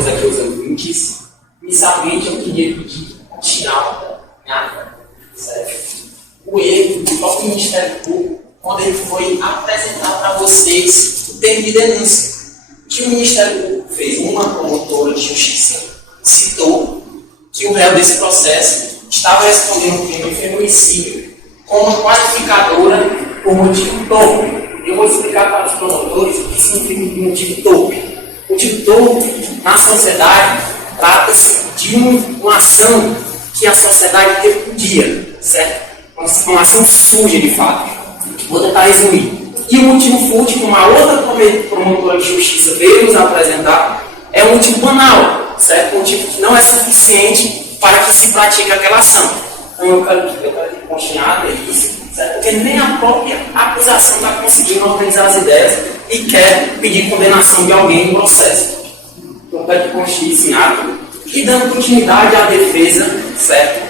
estamos aqui os ouvintes, inicialmente eu queria pedir final, certo? O erro do próprio Ministério Público, quando ele foi apresentar para vocês o termo de denúncia, que o Ministério Público fez. Uma promotora de justiça citou que o réu desse processo estava respondendo um crime de feminicídio com uma qualificadora por motivo torpe. Eu vou explicar para os promotores o que significa motivo torpe. Motivo torpe, na sociedade, trata-se de uma ação que a sociedade repudia, certo? Uma ação suja, de fato. Vou tentar resumir. E o motivo fútil, como a outra promotora de justiça veio nos apresentar, é um motivo banal, certo? Um motivo que não é suficiente para que se pratique aquela ação. Então eu quero que conste em ata isso, certo? Porque nem a própria acusação está conseguindo organizar as ideias e quer pedir condenação de alguém no processo. Então eu quero que conste isso em ata. E dando continuidade à defesa, certo?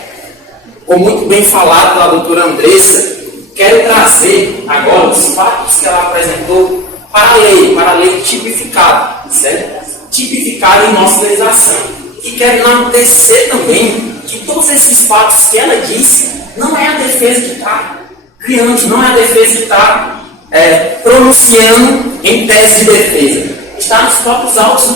Como muito bem falado pela doutora Andressa, quero trazer agora os fatos que ela apresentou para a lei tipificada, certo? Tipificada em nossa legislação. E quero enaltecer também que todos esses fatos que ela disse não é a defesa que está criando, não é a defesa que está pronunciando em tese de defesa. Está nos próprios autos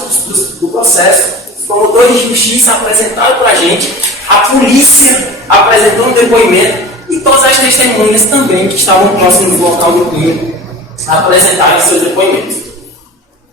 do processo. Os promotores de justiça apresentaram para a gente, a polícia apresentou um depoimento e todas as testemunhas também que estavam próximos do local do crime apresentaram seus depoimentos.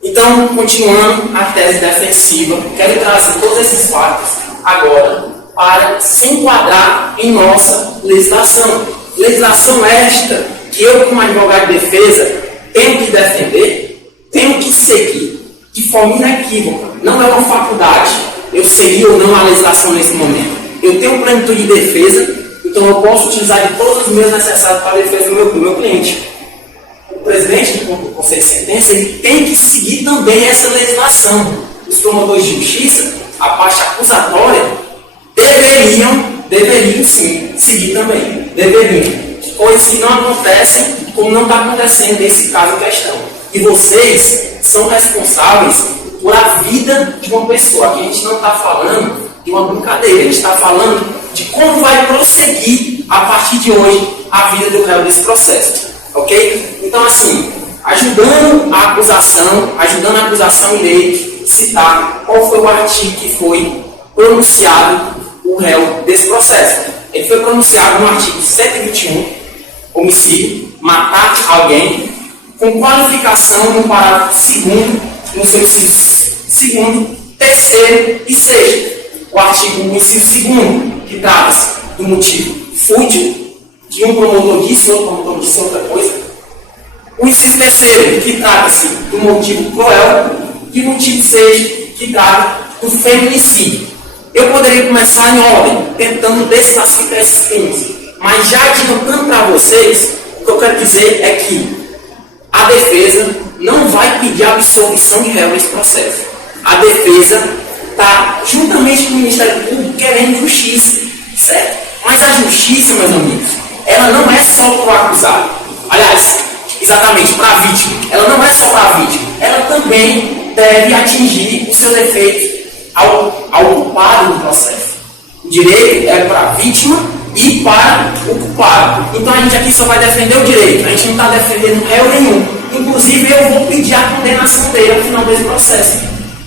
Então, continuando a tese defensiva, quero trazer todos esses fatos agora para se enquadrar em nossa legislação. Legislação esta que eu, como advogado de defesa, tenho que defender, tenho que seguir de forma inequívoca. Não é uma faculdade eu seguir ou não a legislação nesse momento. Eu tenho plenitude de defesa, então eu posso utilizar de todos os meios necessários para a defesa do meu cliente. O presidente do Conselho de Sentença ele tem que seguir também essa legislação. Os promotores de justiça, a parte acusatória, deveriam sim seguir também. Deveriam. Coisas que não acontecem, como não está acontecendo nesse caso em questão. E vocês são responsáveis por a vida de uma pessoa. Aqui a gente não está falando de uma brincadeira, a gente está falando de como vai prosseguir a partir de hoje a vida do réu desse processo. Ok? Então, assim, ajudando a acusação em lei, citar qual foi o artigo que foi pronunciado o réu desse processo. Ele foi pronunciado no artigo 121, homicídio, matar alguém, com qualificação no parágrafo 2º, no seu inciso 2º, 3º e 6º. O artigo do inciso 2º, que trata-se do motivo fútil, que um promotor disse, outro promotor disse outra coisa. O inciso 3º, que trata-se do motivo cruel, e o motivo 6º, que trata do feminicídio. Eu poderia começar em ordem, tentando desclassificar esses crimes, mas já adiantando para vocês, o que eu quero dizer é que a defesa não vai pedir a absolvição de réu nesse processo. A defesa está, juntamente com o Ministério Público, querendo justiça, certo? Mas a justiça, meus amigos, ela não é só para o acusado. Aliás, exatamente, para a vítima. Ela não é só para a vítima. Ela também deve atingir os seus efeitos ao culpado do processo. O direito é para a vítima e para o culpado. Então a gente aqui só vai defender o direito. A gente não está defendendo réu nenhum. Inclusive eu vou pedir a condenação dele ao final desse processo.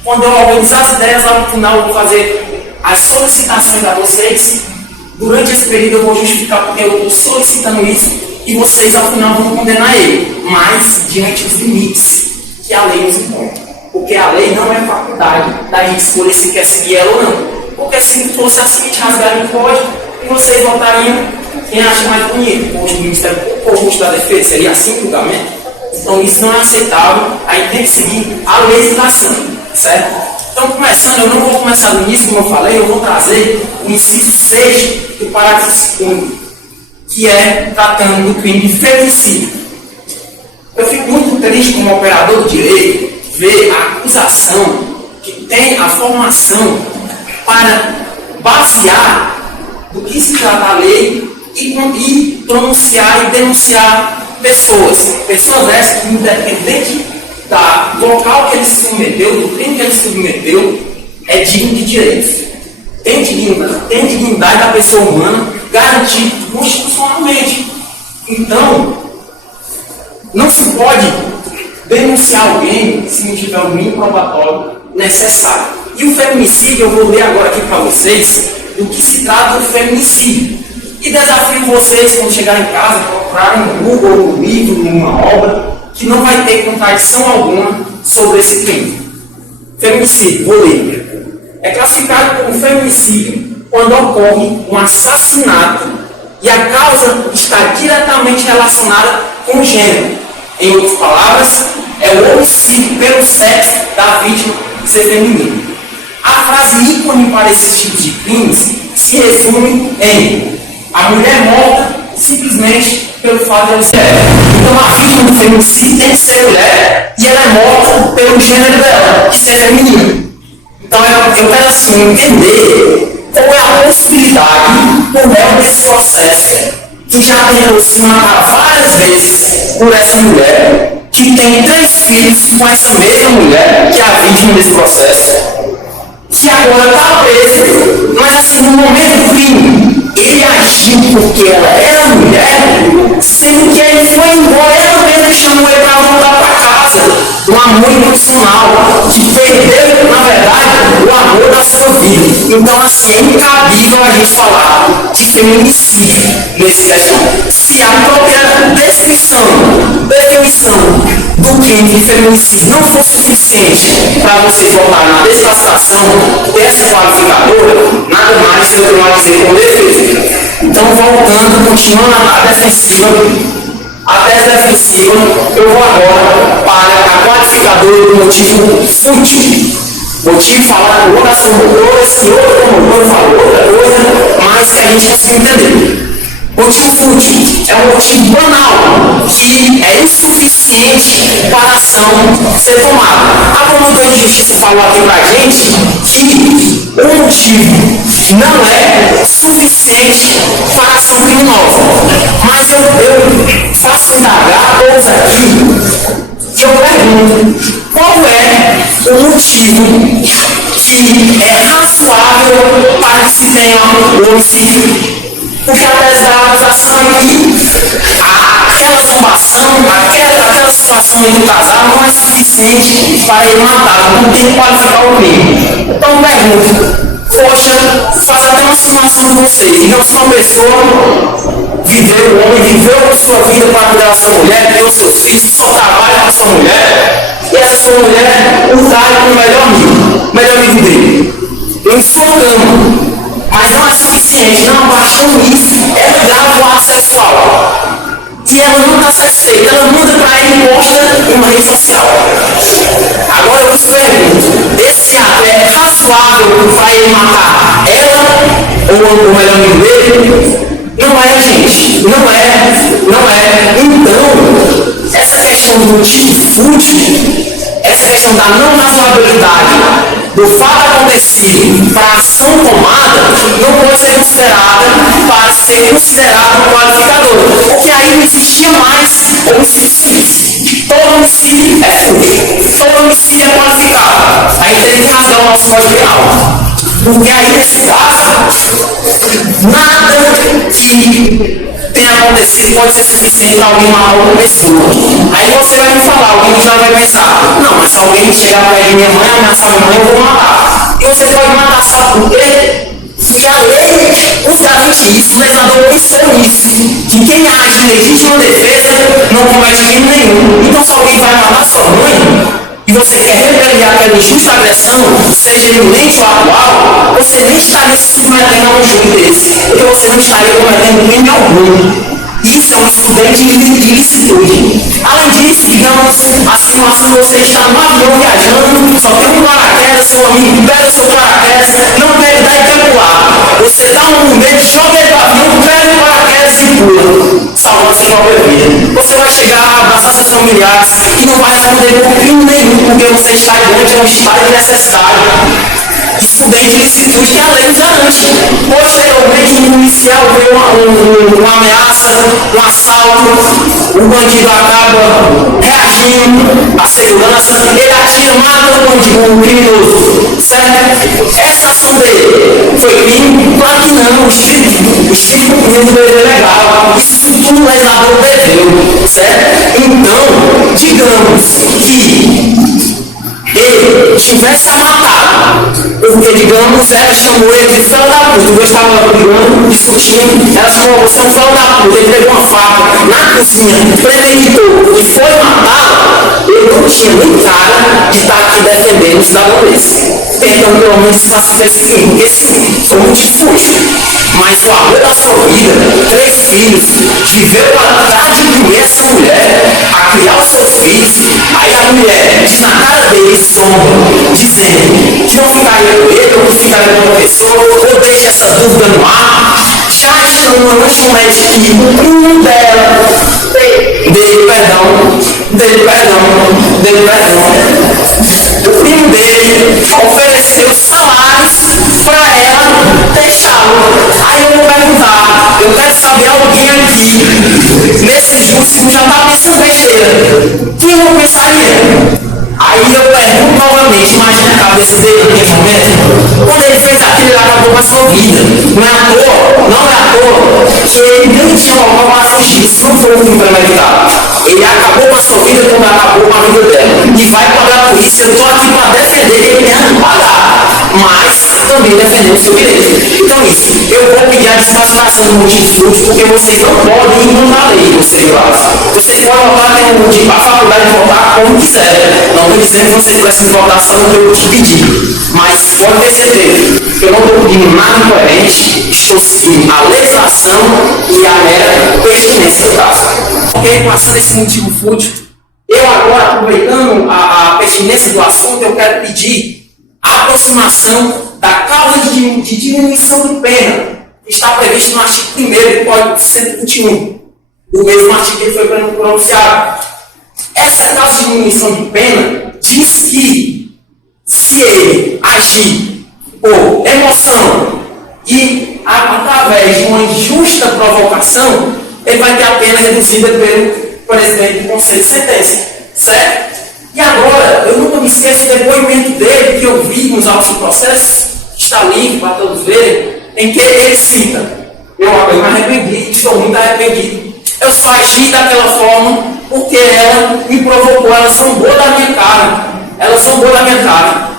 Quando eu organizar as ideias, lá no final eu vou fazer as solicitações a vocês. Durante esse período eu vou justificar porque eu estou solicitando isso e vocês ao final vão condenar ele, mas diante dos limites que a lei nos impõe. Porque a lei não é faculdade da gente escolher se quer seguir ela ou não. Porque se fosse assim, a gente rasgaria o código e vocês votariam quem acha mais bonito, o posto do Ministério Público ou o posto da Defesa. Seria assim o julgamento? Então isso não é aceitável, a gente tem que seguir a legislação, certo? Então, começando, eu não vou começar do início, como eu falei, eu vou trazer o inciso 6 do parágrafo 2º, que é tratando do crime de feminicídio. Eu fico muito triste como operador do direito ver a acusação que tem a formação para basear do que se trata a lei e pronunciar e denunciar pessoas essas que, independente do local que ele se submeteu, do crime que ele se submeteu, digno de direitos. Tem dignidade da pessoa humana garantida constitucionalmente. Então, não se pode denunciar alguém se não tiver o mínimo probatório necessário. E o feminicídio, eu vou ler agora aqui para vocês do que se trata do feminicídio. E desafio vocês, quando chegarem em casa, procurarem no Google, no livro, numa obra, que não vai ter contradição alguma sobre esse crime. Feminicídio, vou ler. É classificado como feminicídio quando ocorre um assassinato e a causa está diretamente relacionada com o gênero. Em outras palavras, é o homicídio pelo sexo da vítima ser feminino. A frase ícone para esses tipos de crimes se resume em: a mulher morta simplesmente pelo fato de ela ser mulher. Então a vítima do feminicídio tem que ser mulher e ela é morta pelo gênero dela, que é feminino. Então eu quero assim entender qual é a possibilidade do réu desse processo, que já tentou se matar várias vezes por essa mulher, que tem 3 filhos com essa mesma mulher, que é a vítima desse processo, que agora está preso, mas assim, no momento do crime, ele agiu porque ela era mulher, sendo que ele foi embora, ela mesma chamou ele para voltar para casa, um amor incondicional, que perdeu, na verdade, o amor da sua vida. Então, assim, é incabível a gente falar de feminicídio nesse questão. Se a própria definição do crime de feminicídio não for suficiente para você votar na desclassificação dessa qualificadora, nada mais eu tenho a dizer com defesa. Então, voltando, continuando a defensiva, eu vou agora para a qualificadora do motivo fútil. Motivo falar com outras promotoras, que outra promotora falou outra coisa, mas que a gente consegue entender. Motivo fútil é um motivo banal, que é insuficiente para a ação ser tomada. A promotora de justiça falou aqui para a gente que o motivo não é suficiente para a ação criminosa. Mas eu faço indagar todos aqui e eu pergunto: qual é o motivo que é razoável para que se tenha o homicídio? Porque apesar da acusação aqui, aquela situação entre o casal não é suficiente para ele matar, não tem que qualificar o crime. Então pergunto: poxa, faz até uma simulação com vocês. Digamos que uma pessoa viveu sua vida para cuidar da sua mulher, criou seus filhos, só trabalha com a sua mulher, e essa sua mulher o trai como melhor amigo dele. Ele socando. Mas não é suficiente, não bastou isso, ela grava o ato sexual. E ela não está satisfeita, ela manda para ele e posta em uma rede social. Agora eu te pergunto: esse ato é razoável para ele matar ela ou o melhor amigo dele? Não é, gente, não é. Então, essa questão do motivo fútil, essa questão da não razoabilidade do fato acontecido para a ação tomada, não pode ser considerada para ser considerado qualificador, porque aí não existia mais homicídio simples. Todo homicídio é fútil, todo homicídio é qualificado. Aí tem razão ao nosso Código Penal, porque aí nesse caso, nada que tenha acontecido pode ser suficiente para alguém matar outra pessoa. Aí você vai me falar, alguém já vai pensar: não, mas se alguém chegar perto de minha mãe, ameaçar minha mãe, eu vou matar. E você pode matar, sabe por quê? Porque a lei nos garante isso, o legislador pensou nisso, que quem age em legítima defesa não comete crime nenhum. Então, se alguém vai matar sua mãe e você quer rebeliar aquela injusta agressão, seja iminente ou atual, você nem estaria se submetendo a um júri desse, porque você não estaria cometendo crime algum. Isso é um estudante de ilicitude. Além disso, digamos, a simulação de você está no avião viajando, só tem um paraquedas, seu amigo pega o seu paraquedas, não quer dar e quer pular. Você dá um medo, joga ele do avião, pega o paraquedas e pula, salvando sua própria vida. Você vai chegar a abraçar seus familiares e não vai responder por crime nenhum, porque você está diante de um estado de necessidade. Estudante de ilicitude que a lei nos garante. Posteriormente, um policial vê uma ameaça, um assalto, o bandido acaba reagindo à segurança, ele atira, mata o bandido, o criminoso, certo? crime? Claro que não. O espírito público dele é legal. Isso tudo o legislador preveu, certo? Então, digamos que ele tivesse a matado, porque, digamos, ela chamou ele de filho da puta, eu estava brigando, discutindo, ela chamou você de filho da puta, ele pegou uma faca na cozinha, premeditou e foi matá-la, ele não tinha nem cara de estar aqui defendendo o cidadão desse. Tentando pelo menos classificar esse crime, porque esse foi muito sujo. Mas o amor da sua vida, 3 filhos, que veio para diminuir essa mulher, a criar os seus filhos, aí a mulher diz na cara dele, zomba, dizendo que não ficaria com ele, ou que ficaria com outra pessoa, ou deixa essa dúvida no ar, chateando uma lanchonete que um o primo dele ofereceu salários para ela deixá-lo. Aí eu vou perguntar, eu quero saber alguém aqui, nesse justo, já está pensando besteira. Quem não pensaria? Aí eu pergunto novamente, imagina a cabeça dele naquele momento, quando ele fez aquilo, ele acabou com a sua vida. Não é à toa que ele nem tinha local para fugir, isso não foi um fim premeditado. Ele acabou com a sua vida como acabou com a vida dela. E vai pagar por isso. Eu estou aqui para defender ele mesmo pagar, mas também defender o seu direito. Então isso, eu vou pedir a desclassificação do motivo fútil, porque vocês não podem ignorar a lei, vocês Vocês podem votar a faculdade de votar como quiser. Não estou dizendo que vocês precisam votar só no que eu te pedi. Mas pode ter certeza que eu não estou pedindo nada incoerente, estou seguindo a legislação e a mera pertinência do caso. Ok? Passando esse motivo fútil, eu agora, aproveitando a pertinência do assunto, eu quero pedir a aproximação da causa de diminuição de pena, que está previsto no artigo 1º do Código 121, do mesmo artigo que foi pronunciado. Essa causa de diminuição de pena diz que, se ele agir por emoção e através de uma injusta provocação, ele vai ter a pena reduzida pelo presidente do Conselho de Sentença, certo? E agora, eu nunca me esqueço do depoimento dele, que eu vi nos autos do processo, que está livre para todos verem, em que ele cita: eu me arrependi, estou muito arrependido. Eu só agi daquela forma porque ela me provocou, ela zombou da minha cara.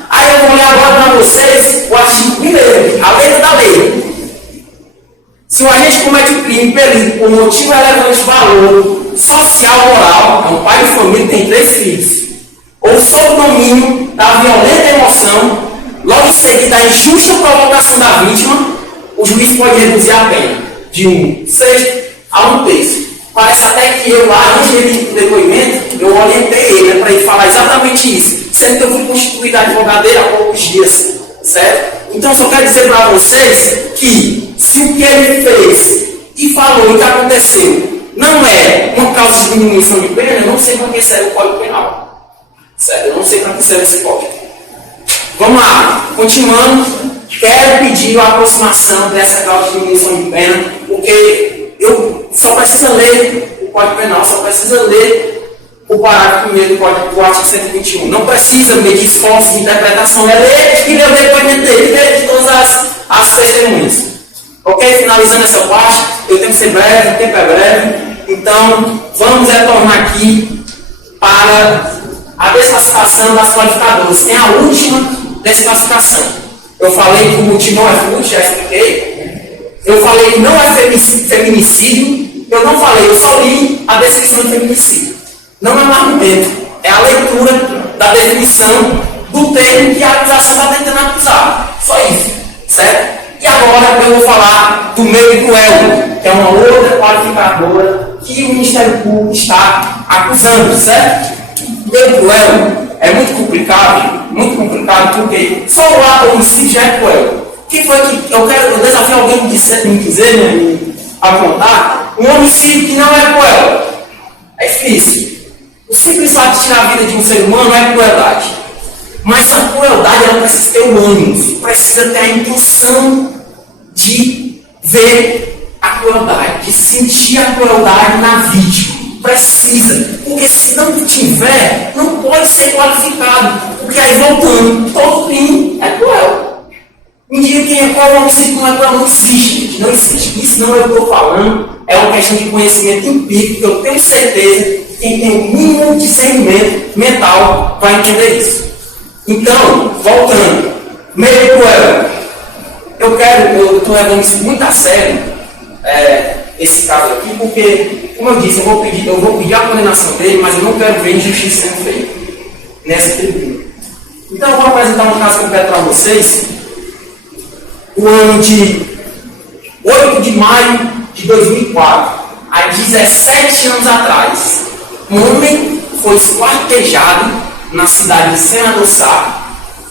Aí eu vou ler agora para vocês o artigo 1º, a letra da lei. Se o agente comete um crime impelido por motivo relevante de valor social ou moral, é um pai de família que tem 3 filhos, ou sob domínio da violenta emoção, logo em seguida da injusta provocação da vítima, o juiz pode reduzir a pena de 1/6 a 1/3. Parece até que eu, lá antes de ir para o depoimento, eu orientei ele para ele falar exatamente isso, sendo que eu fui constituído advogado dele há poucos dias, certo? Então, só quero dizer para vocês que, se o que ele fez e falou e o que aconteceu não é uma causa de diminuição de pena, eu não sei para que serve o Código Penal. Certo? Eu não sei para que serve esse código. Vamos lá, continuando. Quero pedir a aproximação dessa causa de diminuição de pena, porque eu só preciso ler o Código Penal, só precisa ler o parágrafo 1º do artigo 121. Não precisa medir esforços de interpretação, é ler e ler o depoimento dele, ler de todas as testemunhas. Ok? Finalizando essa parte, eu tenho que ser breve, o tempo é breve. Então, vamos retornar aqui para a desclassificação das qualificadoras. Tem a última desclassificação. Eu falei que o motivo não é fútil, já expliquei. Eu falei que não é feminicídio. Eu não falei, eu só li a descrição de feminicídio. Não é um argumento, é a leitura da definição do termo que a acusação está tentando acusar. Só isso, certo? E agora eu vou falar do meio e cruel, que é uma outra qualificadora que o Ministério Público está acusando, certo? O meio cruel é muito complicado porque só o ato homicídio já é cruel. O que foi que eu desafio alguém me dizer, me apontar um homicídio que não é cruel? É difícil. O simples fato de tirar a vida de um ser humano é crueldade. Mas a crueldade ela precisa ter o ânimo, precisa ter a intenção de ver a crueldade, de sentir a crueldade na vítima. Precisa, porque se não tiver, não pode ser qualificado. Porque aí voltando, todo crime é cruel. Me diga quem é prova homicídio não existe, gente, não existe. Isso não é o que eu estou falando, é uma questão de conhecimento empírico, que eu tenho certeza que quem tem o mínimo discernimento mental vai entender isso. Então, voltando, meio cruel. Eu estou levando isso muito a sério, esse caso aqui, porque, como eu disse, eu vou pedir a condenação dele, mas eu não quero ver injustiça sendo feita nessa tribuna. Então, eu vou apresentar um caso concreto para vocês. O ano de 8 de maio de 2004, há 17 anos atrás, um homem foi esquartejado na cidade de Senador Sá,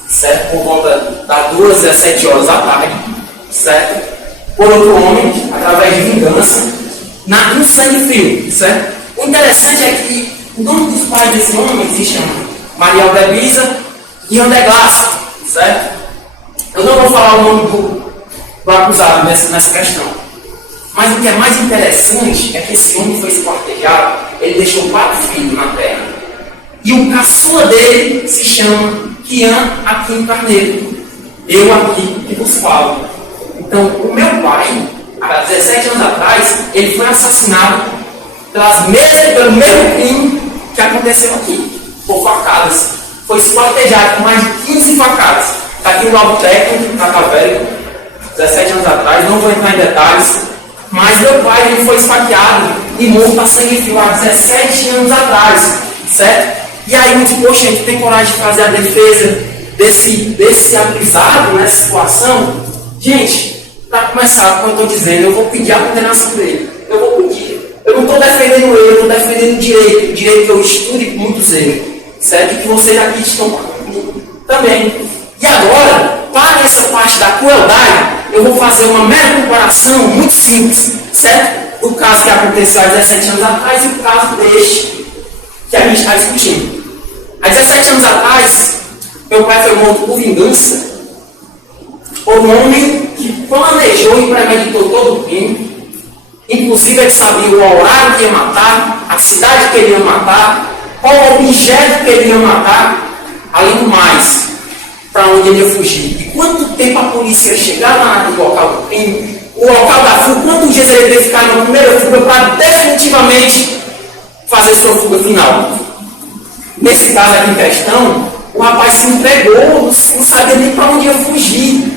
certo? Por volta das 17 horas da tarde, certo? Por outro homem, através de vingança, no sangue frio, certo? O interessante é que o nome dos pais desse homem se chama Maria Aldebisa e Andeglaça, certo? Eu não vou falar o nome do acusado nessa questão. Mas o que é mais interessante é que esse homem foi esquartejado, ele deixou 4 filhos na terra. E o caçula dele se chama Kian Aquino Carneiro. Eu aqui que vos falo. Então, o meu pai, há 17 anos atrás, ele foi assassinado pelo mesmo crime que aconteceu aqui, por facadas. Foi esquartejado com mais de 15 facadas. Está aqui o laudo técnico, catavérico, 17 anos atrás, não vou entrar em detalhes, mas meu pai ele foi esfaqueado e morto a sangue frio há 17 anos atrás, certo? E aí, muito, poxa, a gente tem coragem de fazer a defesa desse acusado nessa situação? Gente, para começar, como eu estou dizendo, eu vou pedir a condenação dele. Eu vou pedir. Eu não estou defendendo ele, eu estou defendendo o direito que eu estude com muito zelo, certo? E que vocês aqui estão comigo também. E agora, para essa parte da crueldade, eu vou fazer uma mera comparação muito simples, certo? Do caso que aconteceu há 17 anos atrás e o caso deste que a gente está discutindo. Há 17 anos atrás, meu pai foi morto por vingança por um homem que planejou e premeditou todo o crime. Inclusive, ele sabia o horário que ia matar, a cidade que ele ia matar, qual objeto que ele ia matar, além do mais, para onde ele ia fugir. E quanto tempo a polícia ia chegar no local do crime, o local da fuga, quantos dias ele ia ficar na primeira fuga para definitivamente fazer sua fuga final. Nesse caso aqui em questão, o rapaz se entregou, não sabia nem para onde ia fugir.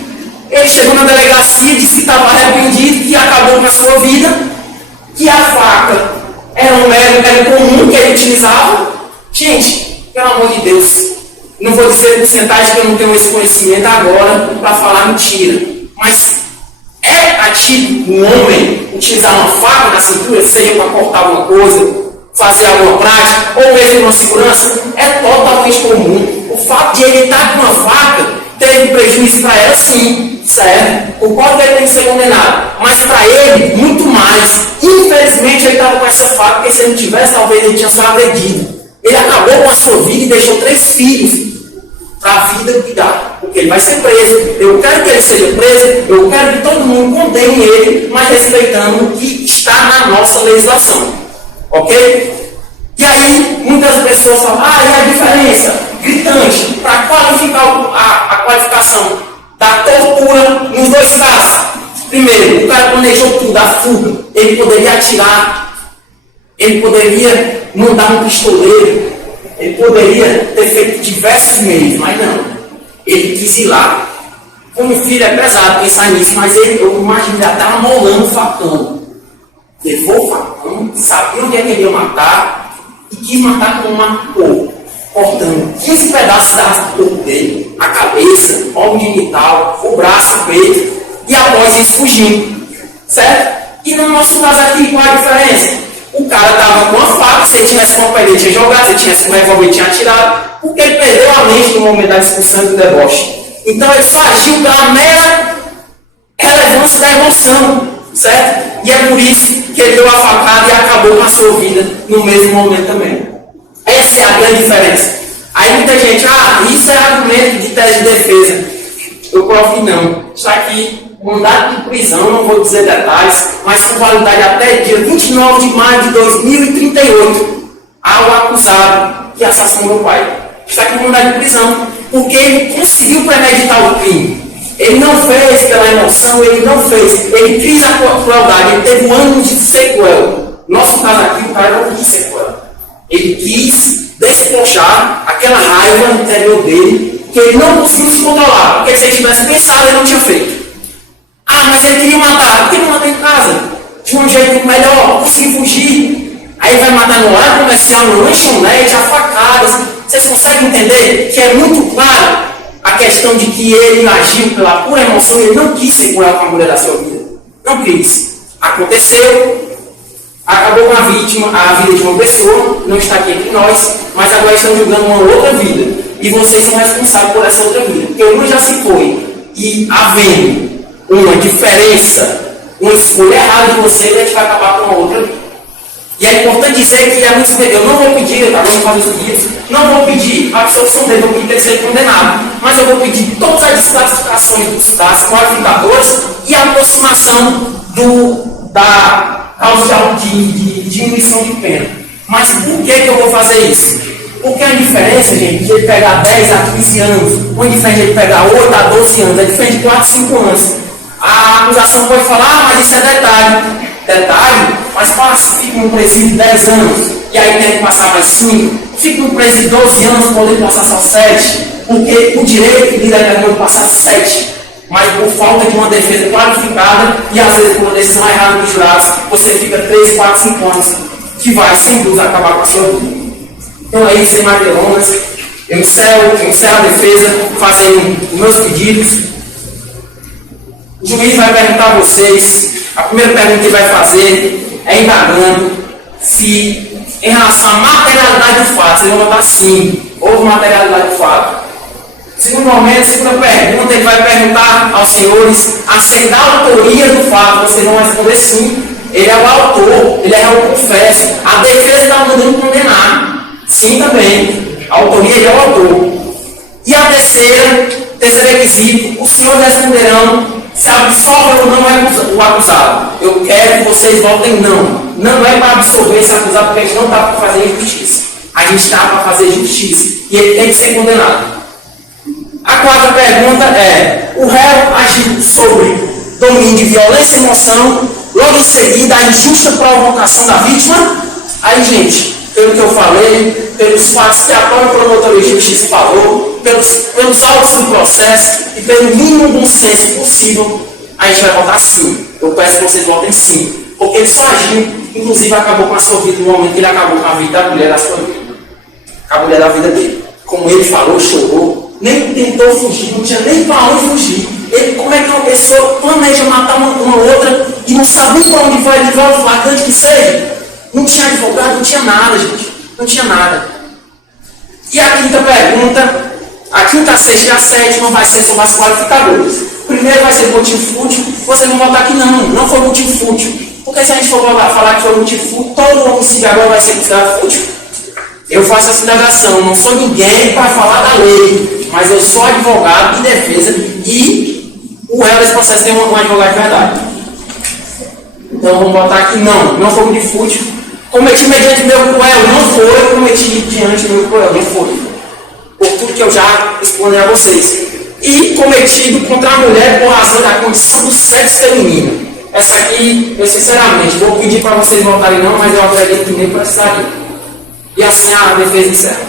Ele chegou na delegacia, disse que estava arrependido, que acabou com a sua vida, que a faca era um método comum que ele utilizava. Gente, pelo amor de Deus, não vou dizer porcentagem que eu não tenho esse conhecimento agora para falar mentira, mas é atípico um homem utilizar uma faca na cintura, seja para cortar alguma coisa, fazer alguma prática, ou mesmo uma segurança, é totalmente comum. O fato de ele estar com uma faca teve prejuízo para ela, sim, certo? O qual ele tem que ser condenado, mas para ele, muito mais. Infelizmente, ele estava com essa faca, porque se ele não tivesse, talvez ele tinha sido agredido. Ele acabou com a sua vida e deixou 3 filhos para a vida cuidar, porque ele vai ser preso. Eu quero que ele seja preso, eu quero que todo mundo condene ele, mas respeitando o que está na nossa legislação. Ok? E aí, muitas pessoas falam, e a diferença gritante para qualificar a qualificação da tortura nos 2 casos. Primeiro, o cara planejou tudo, a fuga. Ele poderia atirar, ele poderia mandar um pistoleiro, ele poderia ter feito diversos meios, mas não. Ele quis ir lá. Como filho é pesado pensar nisso, mas eu imagino que já estava molando o facão. Levou o facão, sabia onde é que ele ia matar e quis matar como matou, cortando 15 pedaços do corpo dele, a cabeça, órgão genital, o braço, o peito, e após isso fugindo, certo? E no nosso caso aqui, qual é a diferença? O cara estava com uma faca, se ele tivesse com uma pedra, ele tinha jogado, se ele tivesse com um revólver, ele tinha atirado, porque ele perdeu a mente no momento da discussão e do deboche. Então ele só agiu pela mera relevância da emoção, certo? E é por isso que ele deu a facada e acabou com a sua vida no mesmo momento também. Essa é a grande diferença. Aí muita gente, isso é argumento de tese de defesa. Eu provo que não. Está aqui, mandado de prisão, não vou dizer detalhes, mas com validade até dia 29 de maio de 2038, ao acusado que assassinou meu pai. Está aqui, mandado de prisão, porque ele conseguiu premeditar o crime. Ele não fez pela emoção, ele não fez. Ele quis a crueldade, ele teve um ânimo de ser cruel. Nosso caso aqui, o cara não quis ser cruel. Ele quis desponchar aquela raiva interior dele, que ele não conseguiu se controlar. Porque se ele tivesse pensado, ele não tinha feito. Ah, mas ele queria matar. Por que não matar em casa? De um jeito melhor, conseguir fugir. Aí vai matar no horário comercial, no lanchonete, a facadas. Vocês conseguem entender que é muito claro a questão de que ele agiu pela pura emoção, ele não quis ser cruel com a mulher da sua vida. Não quis. Aconteceu, acabou com a vida de uma pessoa, não está aqui entre nós, mas agora estão julgando uma outra vida. E vocês são responsáveis por essa outra vida. Porque uma já se foi. E havendo uma diferença, uma escolha errada de vocês, a gente vai acabar com a outra vida. E é importante dizer que eu não vou pedir, agora não faço os dias, não vou pedir a absolvição dele, vou pedir ele ser condenado, mas eu vou pedir todas as desclassificações das qualificadoras e a aproximação da causa de diminuição de pena. Mas por que eu vou fazer isso? Porque a diferença, gente, de ele pegar 10 a 15 anos, ou a diferença de ele pegar 8 a 12 anos, é diferente de 4 a 5 anos. A acusação pode falar, mas isso é detalhe. Mas fica num presídio de 10 anos, e aí tem que passar mais 5, fica num presídio de 12 anos, podendo passar só 7, porque o direito lhe determinou passar 7, mas por falta de uma defesa qualificada, e às vezes por uma decisão errada dos jurados, você fica 3, 4, 5 anos, que vai sem dúvida acabar com a sua vida. Então é isso, sem mais delongas, eu encerro a defesa fazendo os meus pedidos. O juiz vai perguntar a vocês. A primeira pergunta que ele vai fazer é indagando se, em relação à materialidade do fato, vocês vão botar sim, houve materialidade do fato. Segundo momento, segunda pergunta, ele vai perguntar aos senhores acerca da autoria do fato. Vocês vão responder sim, ele é o autor, ele é o confesso. A defesa está mandando condenar. Sim também, a autoria, ele é o autor. E a terceiro requisito, os senhores responderão se absolve ou não o acusado. Eu quero que vocês votem não. Não é para absolver esse acusado, porque a gente não está para fazer justiça. A gente está para fazer justiça. E ele tem que ser condenado. A quarta pergunta é: o réu agiu sobre domínio de violência e emoção, logo em seguida a injusta provocação da vítima? Aí, gente, pelo que eu falei, pelos fatos que a própria promotoria de justiça falou, pelos autos do processo e pelo mínimo bom senso possível, a gente vai votar sim. Eu peço que vocês votem sim. Porque ele só agiu, inclusive acabou com a sua vida no momento que ele acabou com a vida da mulher da sua vida. A mulher da vida dele. Como ele falou, chorou, nem tentou fugir, não tinha nem para onde fugir. Como é que uma pessoa planeja matar uma outra e não sabe nem para onde vai livrar o flagrante que seja? Não tinha advogado, não tinha nada, gente. Não tinha nada. E a quinta pergunta, a quinta, a sexta e a sétima vai ser sobre as qualificadoras. Primeiro vai ser motivo fútil. Vocês vão votar que não foi motivo fútil. Porque se a gente for falar que foi motivo fútil, todo homicídio agora vai ser considerado fútil. Eu faço essa indagação, não sou ninguém para falar da lei, mas eu sou advogado de defesa e o réu desse processo tem um advogado de verdade. Então vamos botar que não foi motivo fútil. Cometi mediante meu cruel, não foi. Cometi diante do meu cruel, não foi. Por tudo que eu já exponei a vocês. E cometido contra a mulher por razão da condição do sexo feminino. Essa aqui, eu sinceramente, vou pedir para vocês votarem não, mas eu acredito que nem precisaria. E assim a defesa encerra.